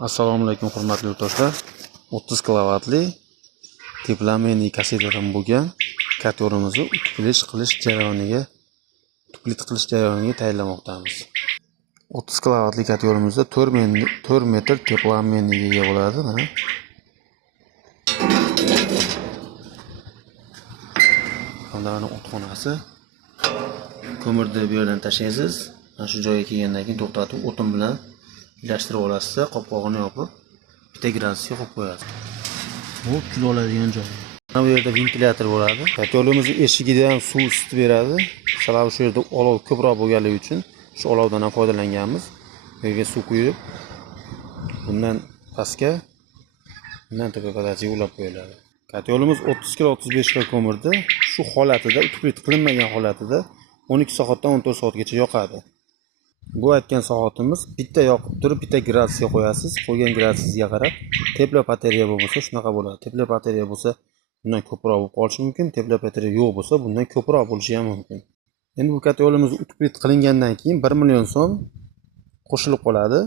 Assalomu alaykum hurmatli yurtdoshlar. 30 kilovatli teplamenniy kassetadan bo'lgan katyorimizni tuklit qilish jarayoniga tayyorlamoqdamiz. 30 kilovatli katyorimizda 4 metr teplamenniy ega bo'ladi. Mana xonadoni o'txonasi. Ko'mirni bu yerdan tashlaysiz. Mana shu joyga kelgandan keyin to'xtatib o'tin bilan birlashtirib olasiz, qopqog'ini yopib, bitta gradusga qo'yib qo'yasiz. Bu kul oladigan joy. Mana bu yerda ventilyator bo'ladi. Katyorimizni eshigidan ham suv isitib beradi. Sababi shu yerda olov ko'proq bo'lganligi uchun shu olovdan ham foydalanganmiz. Bu yerga suv quyib, bundan pastga, bundan tepagacha ulab qo'yiladi. Katyorimiz 30 kg 35 kg ko'mirni shu holatida, tuklit qilinmagan holatida 12 soatdan 14 soatgacha yoqadi. Bu aytgan soatimiz bitta yoqib turib, bitta gradusga qo'yasiz. Qo'ygan gradusingizga qarab, teplo bateriya bo'lsa shunaqa bo'ladi. Teplo bateriya bo'lsa bundan ko'proq bo'lib qolishi mumkin. Teplo bateriya yo'q bo'lsa bundan ko'proq bo'lishi ham mumkin. Endi bu katyorimiz tuklit qilingandan keyin 1 million so'm qo'shilib qoladi.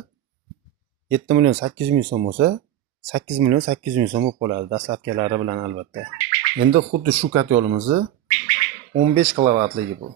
7 million 800 ming so'm bo'lsa 8 million 800 ming so'm bo'lib qoladi, dastlabkilari bilan albatta. Endi xuddi shu katyorimizni 15 kilovatligi bu.